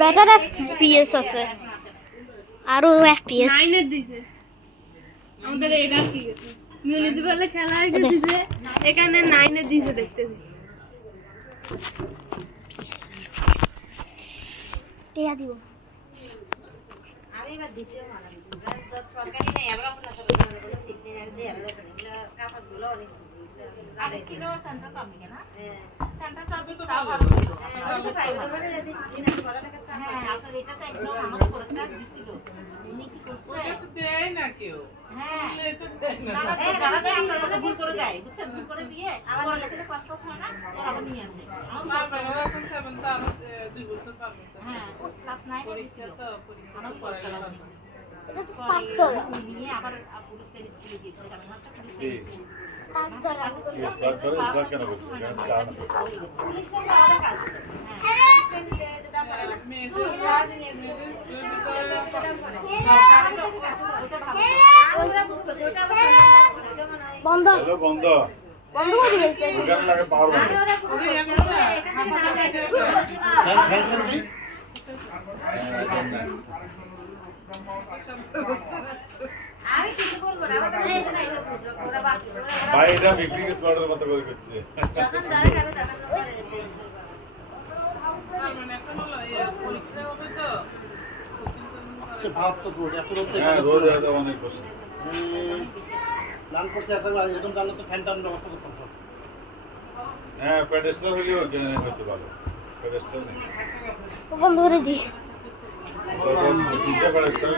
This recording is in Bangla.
ব্যাটার FPS আছে আরো FPS 9 এর দিছে আমাদের এটা কি মিউনিসিপালে খেলা হয়ে গেছে এখানে 9 এর দিছে দেখতেছি টিয়া দিব আমি এবার দ্বিতীয় মানা দিচ্ছি সরকারি নেই আমরা আপনার সরকারি বলে সিট নিয়ে দিয়ে এগুলো কাপড়গুলো অনেক আরে ছিল সেন্টার পাবি না সেন্টার পাবি তো তাও ভালো ছিল আমি তো প্রাইভেট বলে যদি সিট নিয়ে পড়া টাকা চাই হ্যাঁ আসলে এটা তো একদম আমার সরকার দিছিল উনি কি করছে ওটা তো দেয় না কেউ হ্যাঁ এটা তো দেয় না যারা যায় আমরা ভুল করে যাই বুঝছেন ভুল করে দিয়ে আবার নিয়ে আসলে কষ্ট হয় না আবার নিয়ে আসে আমার বাবা এখন 7 টা আরো 2 বছর পাবে হ্যাঁ ক্লাস 9 এ পরীক্ষা তো পরীক্ষা আমার করাই পড়া লাগবে এটা তো স্পার্কতলা নিয়ে আবার পুলিশের স্কুলে গিয়েছে কারণ মাত্র স্পার্কতলা স্পার্ক কেন করছে এখানে কারণ আছে পুলিশের আলাদা কাজ হ্যাঁ মেয়েদের স্কুলের বন্ধ হ্যালো বন্ধ বন্ধ করে দিয়েছে ওখানে লাগে পাওয়ার বন্ধ ওরে এখন না হাফাটা গাইতে আমি কিছু বলবো না ওরা বাকি ভাই এটা বিক্রি স্পটের মতো করে করছে যখন যারা যাবে তখন মানে এখন হলো পরীক্ষা হবে তো আজকে মারাত্মক রোদ এত রোদ হ্যাঁ রোজ এত অনেক কষ্ট প্ল্যান করছে একবার এরকম জানলে তো ফ্যান টান ব্যবস্থা করতাম সব হ্যাঁ পেডেস্টাল হলেও কেন হইতে পারো পেডেস্টাল নেই বন্ধ করে দিই তখন তিনটা পেডেস্টাল